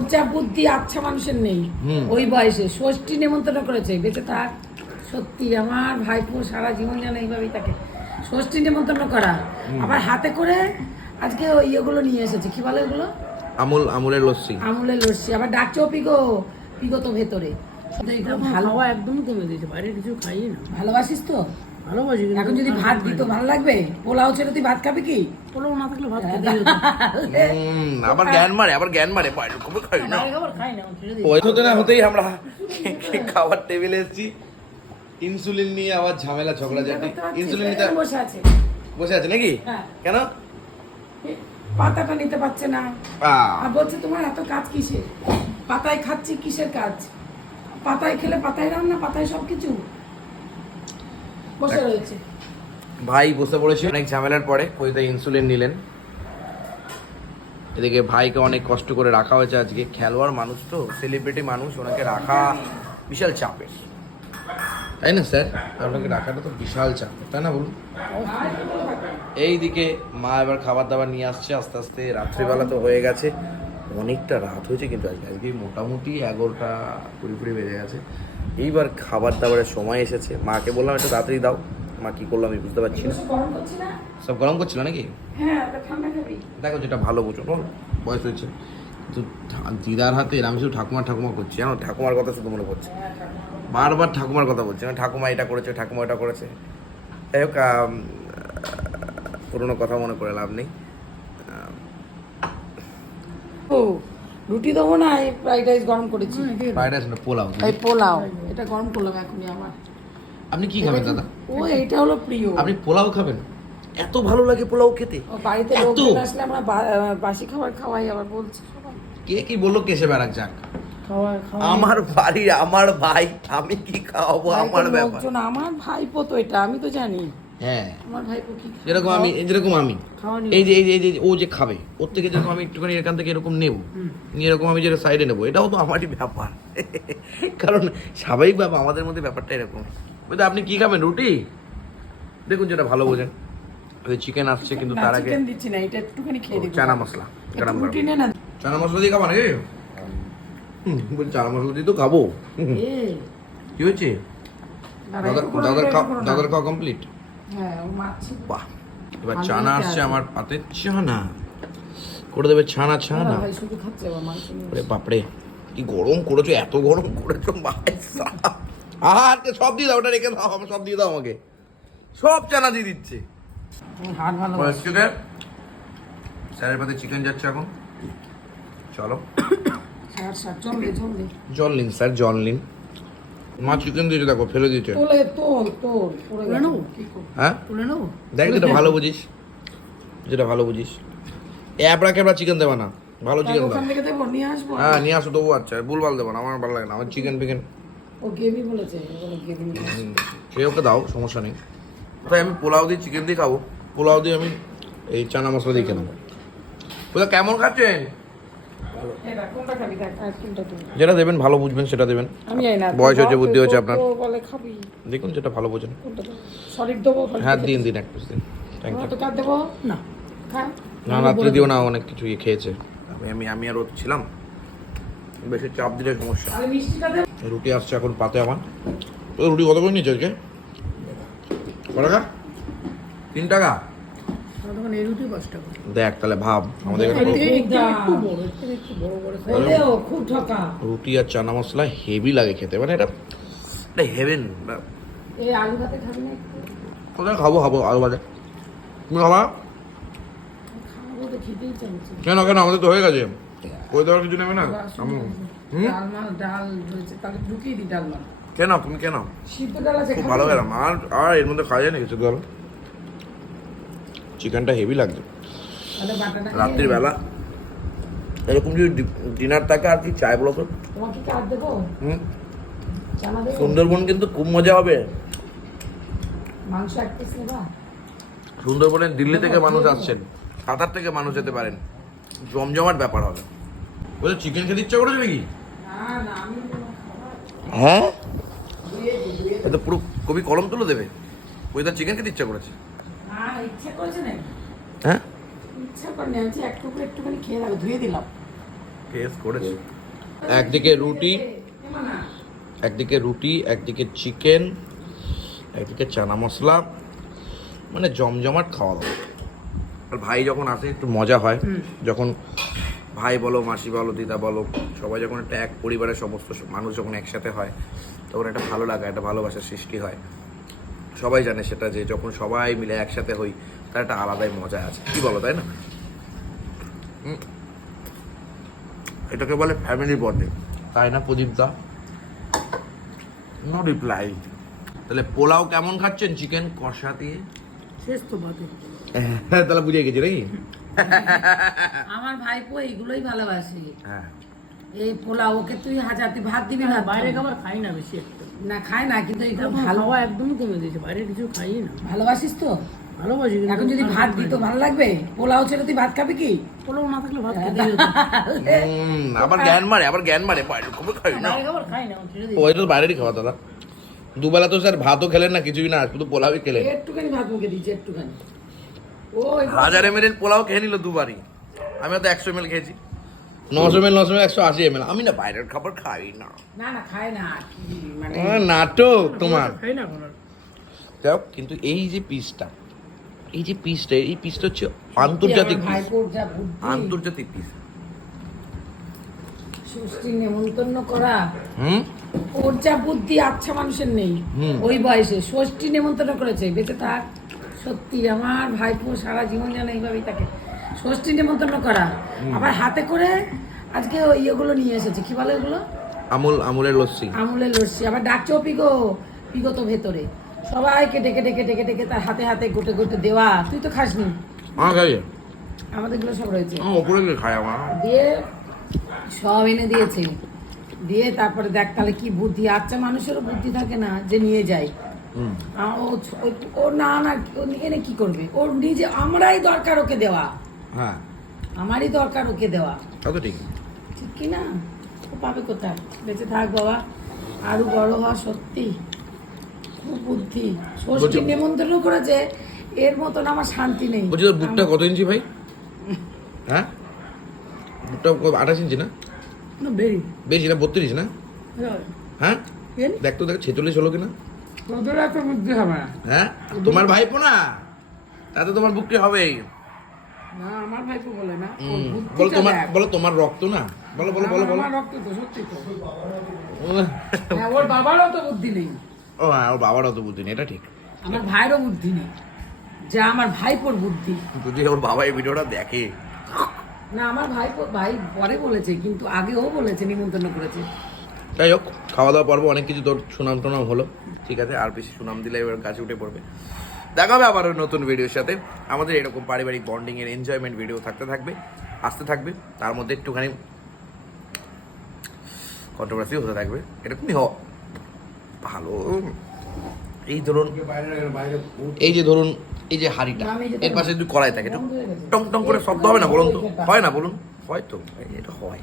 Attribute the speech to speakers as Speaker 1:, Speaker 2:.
Speaker 1: ওর যা বুদ্ধি আচ্ছা মানুষের নেই। ওই বয়সে ষষ্ঠী নেমন্তন্ন করেছে বেঁচে থাক। সত্যি আমার ভাইপো সারা জীবন যেন এইভাবেই থাকে। ষষ্ঠী নেমন্তন্ন করা। আবার হাতে করে আজকে ওই ইয়েগুলো নিয়ে এসেছে। কি বলে ওগুলো?
Speaker 2: আমুল আমুলের লস্যি।
Speaker 1: আমুলের লস্যি। আবার ডাকছে পিগো পিগো তো ভেতরে।
Speaker 3: খাওয়া একদম কমে দিয়েছে বাইরে কিছু খাই না।
Speaker 1: ভালোবাসিস তো?
Speaker 3: ভালোবাসি
Speaker 1: এখন যদি ভাত দিত ভালো লাগবে? পোলাও ছেড়ে তুই ভাত খাবি কি?
Speaker 3: পোলাও না থাকলে ভাত খেতে হতো
Speaker 2: আবার জ্ঞান মারে আবার জ্ঞান মারে বাইরে কবে খাই না?
Speaker 3: খাই না
Speaker 2: ওই হতে না হতেই আমরা খাবার টেবিলে এসেছি। ইনসুলিন নিয়ে আবার ঝামেলা ঝগড়া ঝাটি। ইনসুলিন নিতে
Speaker 1: বসে আছে।
Speaker 2: বসে আছে নাকি?
Speaker 1: হ্যাঁ।
Speaker 2: কেন?
Speaker 1: পাতাটা নিতে পারছে না। আর বলছে তোমার এত কাজ কিসের? পাতায় খাচ্ছি কিসের কাজ? পাতায় খেলে পাতায় রান্না পাতায় সব কিছু বসে রয়েছে।
Speaker 2: ভাই বসে পড়েছে। অনেক ঝামেলার পরে কইতে ইনসুলিন নিলেন। এদিকে ভাইকে অনেক কষ্ট করে রাখা হয়েছে আজকে। খেলোয়াড় মানুষ তো সেলিব্রিটি মানুষ, ওনাকে রাখা বিশাল চাপের। তাই না, স্যার? আপনাকে রাখাটা তো বিশাল চাপ তাই না বলুন? এইদিকে মা এবার খাবার দাবার নিয়ে আসছে আস্তে আস্তে। রাত্রিবেলা তো হয়ে গেছে। অনেকটা রাত হয়েছে, কিন্তু আজকে আজকে মোটামুটি এগারোটা কুড়ি কুড়ি বেজে গেছে। এইবার খাবার দাবারের সময় এসেছে। মাকে বললাম, একটু তাড়াতাড়ি দাও। মা কি করলাম আমি বুঝতে পারছি না। সব গরম করছিল নাকি?
Speaker 1: হ্যাঁ
Speaker 2: দেখো যেটা ভালো বুঝো। বয়স হয়েছে। তো দিদার হাতে আমি শুধু ঠাকুমা ঠাকুমা করছি জানো? ঠাকুমার কথা শুধু মনে পড়ছে। বারবার ঠাকুমার কথা বলছি। না ঠাকুমা এটা করেছে ঠাকুমা এটা করেছে। যাই হোক পুরোনো কথা মনে করে লাভ নেই।
Speaker 1: ও রুটি দেবো না এই ফ্রাইড রাইস গরম করেছি।
Speaker 2: ফ্রাইড রাইস না পোলাও।
Speaker 1: এই পোলাও এটা গরম করলাম এখনই আমার।
Speaker 2: আপনি কি খাবেন দাদা?
Speaker 1: ও এটা হলো প্রিয়।
Speaker 2: আপনি পোলাও খাবেন? এত ভালো লাগে পোলাও খেতে।
Speaker 1: বাড়িতে? লোকজন আসলে আমরা বাসি খাবার খাওয়াই আবার বলছি
Speaker 2: কে কি বলল কেসে বেড়াক যাক? আমার বাড়ি আমার ভাই আমি কি খাওয়াবো আমার ব্যাপার?
Speaker 1: আমার ভাইপো তো এটা আমি তো জানি।
Speaker 2: হ্যাঁ।
Speaker 1: আমার ভাইপো কি
Speaker 2: যেরকম আমি যেরকম আমি। এই যে এই যে এই যে ও যে খাবে ওর থেকে যেরকম আমি একটুখানি এখান থেকে এরকম নেব নিয়ে এরকম আমি যেটা সাইডে নেব এটাও তো আমারই ব্যাপার। কারণ স্বাভাবিক ব্যাপার আমাদের মধ্যে ব্যাপারটা এরকম। বুঝতে আপনি কি খাবেন রুটি? দেখুন যেটা ভালো বোঝেন। ওই চিকেন আসছে কিন্তু তার আগে
Speaker 1: চিকেন দিচ্ছি না এটা একটুখানি খেয়ে দিবি
Speaker 2: চানা মশলা গরম
Speaker 1: রুটি না
Speaker 2: চানা মশলা দিয়ে খাবা নাকি? হুম, চানা মশলা দিয়ে তো খাব। কি হয়েছে? দাদার দাদার। দাদার খাওয়া কমপ্লিট
Speaker 1: হ্যাঁ ও মাছি
Speaker 2: বাহ এবার চানা আসছে আমার পাতে ছানা করে দেবে ছানা ছানা বাপরে কি গরম করেছ এত গরম করেছ ভাই আর সব দিয়ে দাও ওটা রেখে দাও আমার সব দিয়ে দাও আমাকে। সব চানা দিয়ে দিচ্ছে।
Speaker 1: তুমি ভালো
Speaker 2: চিকেন স্যারের পাতে চিকেন যাচ্ছে এখন। চলো। জল নিন স্যার জল নিন। মা চিকেন দিয়েছে দেখো ফেলে দিয়েছে? হ্যাঁ? দেখ যেটা ভালো বুঝিস। যেটা ভালো বুঝিস। এবড়া কেবড়া চিকেন দেবে না। ভালো চিকেন দাও।
Speaker 1: দেবো
Speaker 2: হ্যাঁ নিয়ে আসো তবু আচ্ছা। ভুলভাল দেবো না আমার ভালো লাগে না। আমার চিকেন ফিকেন
Speaker 1: ও বলেছে।
Speaker 2: সে ওকে দাও সমস্যা নেই। তাই আমি পোলাও দিয়ে চিকেন দিয়ে খাব? পোলাও দিয়ে আমি এই চানা মশলা দিয়ে খেলাম। ওটা কেমন খাচ্ছেন? যেটা দেবেন ভালো বুঝবেন সেটা দেবেন।
Speaker 1: আমি জানি না
Speaker 2: বয়স হয়েছে, বুদ্ধি হয়েছে আপনার।
Speaker 1: তো বলে খাবি।
Speaker 2: দেখুন যেটা ভালো বোঝেন।
Speaker 1: কোনটা সলিড দেবো
Speaker 2: হ্যাঁ দিন দিন এক পিস দিন। থ্যাংক ইউ
Speaker 1: তো কাট দেবো?
Speaker 3: না।
Speaker 2: না রাত্রি দিও না অনেক কিছু খেয়েছে। আমি আমি আমি আর ছিলাম। বেশি চাপ দিলে সমস্যা। রুটি আসছে এখন পাতে আমার। তো রুটি কত করে নিচ্ছে আজকে? ক টাকা? তিন টাকা?
Speaker 3: তখন এই রুটি পাঁচ টাকা।
Speaker 2: দেখ তাহলে ভাব আমাদের রুটি আর চানা মশলা হেভি লাগে খেতে মানে এটা এটা হেভেন
Speaker 1: এই আলু ভাতে খাবি না একটু?
Speaker 2: কোথায় খাব? খাব আলু ভাজা তুমি খাবা? কেন কেন? আমাদের তো হয়ে গেছে। কই দেওয়ার কিছু নেবে না?
Speaker 1: ডাল মাল ডাল রয়েছে তাহলে ঢুকিয়ে দিই ডাল
Speaker 2: কেন তুমি কেন
Speaker 1: সিদ্ধ ডাল আছে
Speaker 2: খুব ভালো গেলাম আর আর এর মধ্যে খাওয়া যায় না কিছু? গেল চিকেনটা হেভি লাগছে। রাত্রির বেলা। এরকম যদি ডিনার থাকে আর কি চাই বলো তো? সুন্দরবন কিন্তু খুব মজা হবে। সুন্দরবনে দিল্লি থেকে মানুষ আসছেন। কাতার থেকে মানুষ যেতে পারেন। জমজমাট ব্যাপার হবে। বলে চিকেন খেতে ইচ্ছা করেছে নাকি? হ্যাঁ? এটা পুরো কবি কলম তুলে দেবে। ওই তার চিকেন খেতে ইচ্ছা করেছে। হ্যাঁ করেছি একদিকে রুটি একদিকে রুটি একদিকে চিকেন একদিকে চানা মশলা মানে জমজমাট খাওয়া দাওয়া। আর ভাই যখন আসে একটু মজা হয়। যখন ভাই বলো মাসি বলো দিদা বলো সবাই যখন একটা এক পরিবারের সমস্ত মানুষ যখন একসাথে হয় তখন একটা ভালো লাগা একটা ভালোবাসার সৃষ্টি হয়। সবাই জানে সেটা যে যখন সবাই মিলে একসাথে হই তার একটা আলাদাই মজা আছে। কি বলো তাই না? হুম। এটাকে বলে ফ্যামিলি বন্ডিং তাই না প্রদীপ দা? নো রিপ্লাই তাহলে পোলাও কেমন খাচ্ছেন? চিকেন কষা দিয়ে?
Speaker 3: শেষ তো বাদে।
Speaker 2: হ্যাঁ তাহলে বুঝে গেছি নাকি?
Speaker 1: আমার ভাইপো এইগুলোই ভালোবাসে।
Speaker 2: হ্যাঁ।
Speaker 1: এই পোলাও ওকে তুই হাজার তুই ভাত দিবি না
Speaker 3: বাইরে খাবার খাই না বেশি
Speaker 1: না খায় না কিন্তু
Speaker 3: এখন
Speaker 1: ভালো
Speaker 3: একদমই কমে দিয়েছে বাইরে কিছু খাই না।
Speaker 1: ভালোবাসিস তো?
Speaker 3: ভালোবাসি কিন্তু
Speaker 1: এখন যদি ভাত দিত ভালো লাগবে? পোলাও ছেড়ে তুই ভাত খাবি কি?
Speaker 3: পোলাও না থাকলে ভাত খেতে
Speaker 2: আবার জ্ঞান মারে আবার জ্ঞান মারে বাইরে কবে খাই না।
Speaker 3: বাইরে খাবার খাই না
Speaker 2: ওই তো বাইরেরই খাওয়া দাদা দুবেলা তো স্যার ভাতও খেলেন না কিছুই না শুধু পোলাওই খেলেন।
Speaker 1: একটুখানি ভাত মুখে দিচ্ছে একটুখানি। ও
Speaker 2: হাজার এম এল পোলাও খেয়ে নিল দুবারই। আমি তো একশো এম এল খেয়েছি। নশো এম এল নশো এম একশো আশি এম এল আমি না বাইরের খাবার খাই না।
Speaker 1: না না মানে
Speaker 2: নাটক তোমার।
Speaker 3: খাই না এখন
Speaker 2: যাই হোক, কিন্তু এই যে পিসটা এই যে পিসটা এই পিসটা হচ্ছে আন্তর্জাতিক পিস আন্তর্জাতিক পিস
Speaker 1: ষষ্ঠী নেমন্তন্ন করা।
Speaker 2: হুম?
Speaker 1: ওর যা বুদ্ধি আচ্ছা মানুষের নেই ওই বয়সে। ষষ্ঠী নেমন্তন্ন করেছে বেঁচে থাক। সত্যি আমার ভাইপো সারা জীবন যেন এইভাবেই থাকে। ষষ্ঠী নেমন্তন্ন করা। আবার হাতে করে আজকে ওই ইয়েগুলো নিয়ে এসেছে। কি বলে এগুলো
Speaker 2: আমুল আমুলের লস্যি।
Speaker 1: আমুলের লস্যি। আবার পিগো পিগো তো ভেতরে। সবাইকে ডেকে ডেকে ডেকে ডেকে তার হাতে হাতে গোটে গোটে দেওয়া। তুই তো খাসনি।
Speaker 2: আমার খাই
Speaker 1: আমাদেরগুলো সব রয়েছে। দিয়ে সব এনে দিয়েছে। দিয়ে তারপরে দেখ তাহলে কি বুদ্ধি? আচ্ছা মানুষেরও বুদ্ধি থাকে না যে নিয়ে যায়। ও ও- না না ও এনে কি করবে? ওর নিজে আমরাই দরকার ওকে দেওয়া।
Speaker 2: হ্যাঁ।
Speaker 1: আমারই দরকার ওকে দেওয়া।
Speaker 2: ঠিক
Speaker 1: ঠিক কি না? ও পাবে কোথায়? বেঁচে থাক বাবা। আরও বড় হওয়া সত্যি। খুব বুদ্ধি। ষষ্ঠী নিমন্ত্রণ করেছে। এর মতন আমার শান্তি নেই।
Speaker 2: বলছি তোর বুকটা কত ইঞ্চি ভাই? হ্যাঁ? বুকটা আঠাশ ইঞ্চি না? বেশি না বত্রিশ না? হ্যাঁ। দেখ তো দেখ ছেচল্লিশ হলো কিনা? হ্যাঁ? তোমার ভাইপো না? তাতে তোমার বুকটি হবেই।
Speaker 1: বলে
Speaker 2: তোমার বলো তোমার রক্ত না? বলো বলো বলো বলো।
Speaker 1: রক্ত তো সত্যি তো। হ্যাঁ, ওর বাবারও তো বুদ্ধি নেই।
Speaker 2: ও হ্যাঁ ওর বাবার অত বুদ্ধি নেই এটা ঠিক।
Speaker 1: আমার ভাইয়েরও বুদ্ধি নেই। যা আমার ভাইপোর বুদ্ধি।
Speaker 2: যদি ওর বাবা এই ভিডিওটা দেখে
Speaker 1: না আমার ভাইপো ভাই পরে বলেছে কিন্তু আগেও বলেছে নিমন্ত্রণ করেছে।
Speaker 2: যাই হোক খাওয়া দাওয়া পর্ব অনেক কিছু তোর সুনাম টুনাম হলো ঠিক আছে? আর বেশি সুনাম দিলে এবার গাছে উঠে পড়বে। দেখা হবে আবার ওই নতুন ভিডিওর সাথে। আমাদের এরকম পারিবারিক বন্ডিং এর এনজয়মেন্ট ভিডিও থাকতে থাকবে আসতে থাকবে। তার মধ্যে একটুখানি কন্ট্রোভার্সি হতে থাকবে। এরকমই হ ভালো। এই ধরুন এই যে ধরুন এই যে হাড়িটা এর পাশে যদি কড়াই থাকে টং টং করে শব্দ হবে না বলুন তো? হয় না বলুন হয় তো এটা হয়।